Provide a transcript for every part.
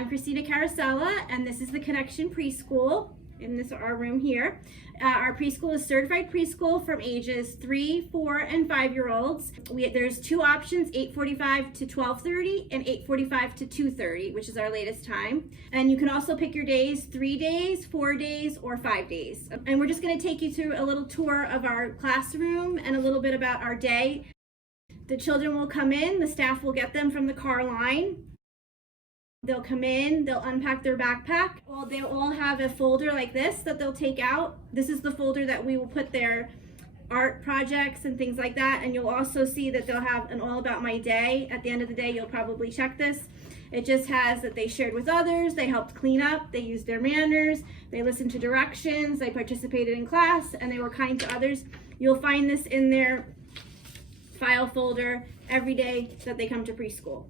I'm Christina Carosella, and this is the Connection Preschool in our room here. Our preschool is certified preschool from ages 3, 4, and 5-year-olds. There's two options, 8:45 to 12:30 and 8:45 to 2:30, which is our latest time. And you can also pick your days, 3 days, 4 days, or 5 days. And we're just going to take you through a little tour of our classroom and a little bit about our day. The children will come in, the staff will get them from the car line. They'll come in, they'll unpack their backpack. Well, they all have a folder like this that they'll take out. This is the folder that we will put their art projects and things like that. And you'll also see that they'll have an all about my day. At the end of the day, you'll probably check this. It just has that they shared with others, they helped clean up, they used their manners, they listened to directions, they participated in class, and they were kind to others. You'll find this in their file folder every day that they come to preschool.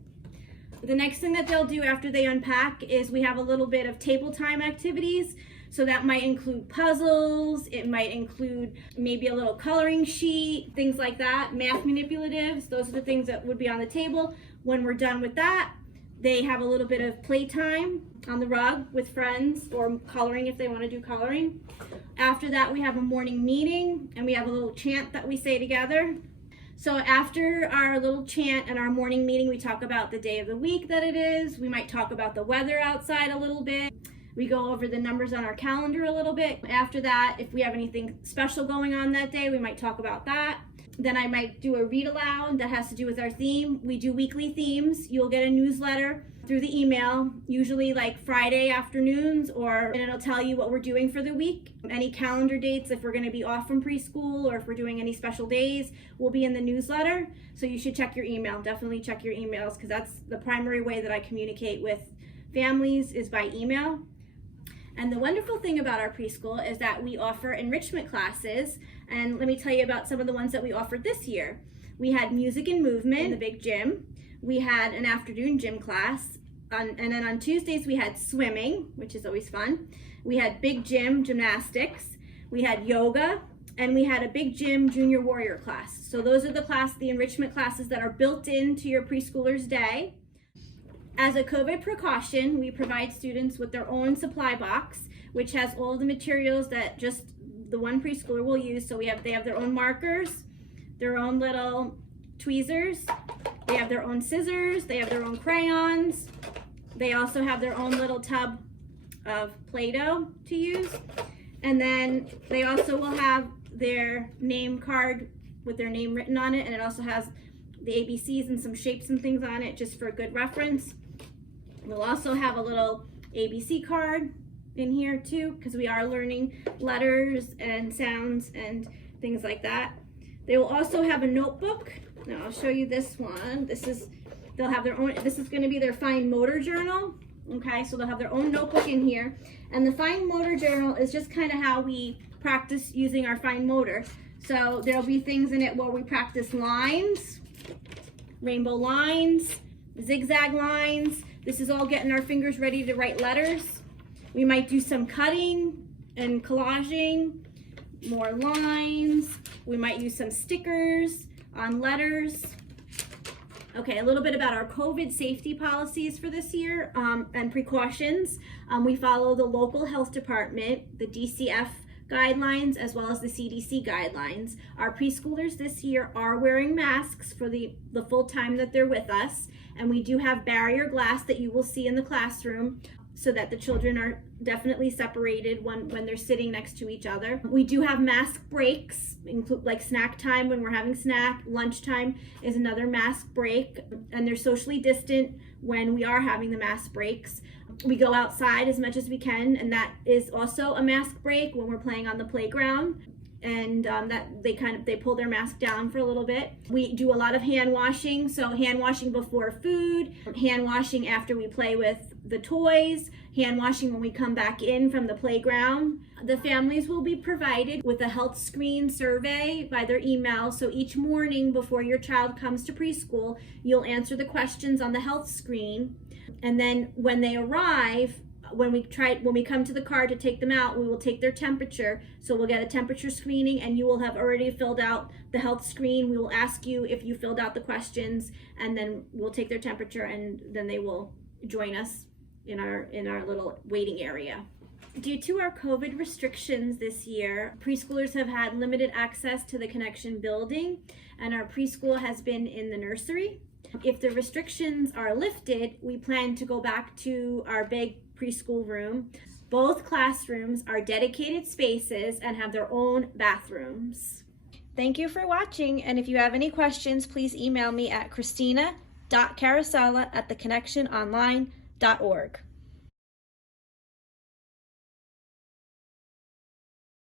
The next thing that they'll do after they unpack is we have a little bit of table time activities. So that might include puzzles, it might include maybe a little coloring sheet, things like that, math manipulatives. Those are the things that would be on the table. When we're done with that, they have a little bit of playtime on the rug with friends, or coloring if they want to do coloring. After that, we have a morning meeting and we have a little chant that we say together. So after our little chant and our morning meeting, we talk about the day of the week that it is. We might talk about the weather outside a little bit. We go over the numbers on our calendar a little bit. After that, if we have anything special going on that day, we might talk about that. Then I might do a read aloud that has to do with our theme. We do weekly themes. You'll get a newsletter through the email, usually like Friday afternoons, and it'll tell you what we're doing for the week. Any calendar dates, if we're going to be off from preschool or if we're doing any special days, will be in the newsletter. So you should check your email. Definitely check your emails, because that's the primary way that I communicate with families is by email. And the wonderful thing about our preschool is that we offer enrichment classes. And let me tell you about some of the ones that we offered this year. We had music and movement in the big gym. We had an afternoon gym class. And then on Tuesdays, we had swimming, which is always fun. We had big gym gymnastics. We had yoga. And we had a big gym junior warrior class. So those are the enrichment classes that are built into your preschooler's day. As a COVID precaution, we provide students with their own supply box, which has all the materials that just the one preschooler will use. So they have their own markers, their own little tweezers, they have their own scissors, they have their own crayons. They also have their own little tub of Play-Doh to use. And then they also will have their name card with their name written on it, and it also has the ABCs and some shapes and things on it just for a good reference. We'll also have a little ABC card in here too, because we are learning letters and sounds and things like that. They will also have a notebook. Now I'll show you this one. They'll have their own, this is going to be their fine motor journal. Okay, so they'll have their own notebook in here. And the fine motor journal is just kind of how we practice using our fine motor. So there'll be things in it where we practice lines, rainbow lines, zigzag lines. This is all getting our fingers ready to write letters. We might do some cutting and collaging, more lines. We might use some stickers on letters. Okay, a little bit about our COVID safety policies for this year and precautions. We follow the local health department, the DCF guidelines, as well as the CDC guidelines. Our preschoolers this year are wearing masks for the full time that they're with us. And we do have barrier glass that you will see in the classroom so that the children are definitely separated when they're sitting next to each other. We do have mask breaks, include like snack time when we're having snack. Lunchtime is another mask break, and they're socially distant when we are having the mask breaks. We go outside as much as we can, and that is also a mask break when we're playing on the playground. And that they pull their mask down for a little bit. We do a lot of hand washing, so hand washing before food, hand washing after we play with the toys, hand washing when we come back in from the playground. The families will be provided with a health screen survey by their email. So each morning before your child comes to preschool, you'll answer the questions on the health screen. And then when they arrive, when we come to the car to take them out, we will take their temperature. So we'll get a temperature screening, and you will have already filled out the health screen. We will ask you if you filled out the questions, and then we'll take their temperature, and then they will join us in our little waiting area. Due to our COVID restrictions this year, preschoolers have had limited access to the Connection building, and our preschool has been in the nursery. If the restrictions are lifted, we plan to go back to our big preschool room. Both classrooms are dedicated spaces and have their own bathrooms. Thank you for watching, and if you have any questions, please email me at christina.carosella@theconnectiononline.org.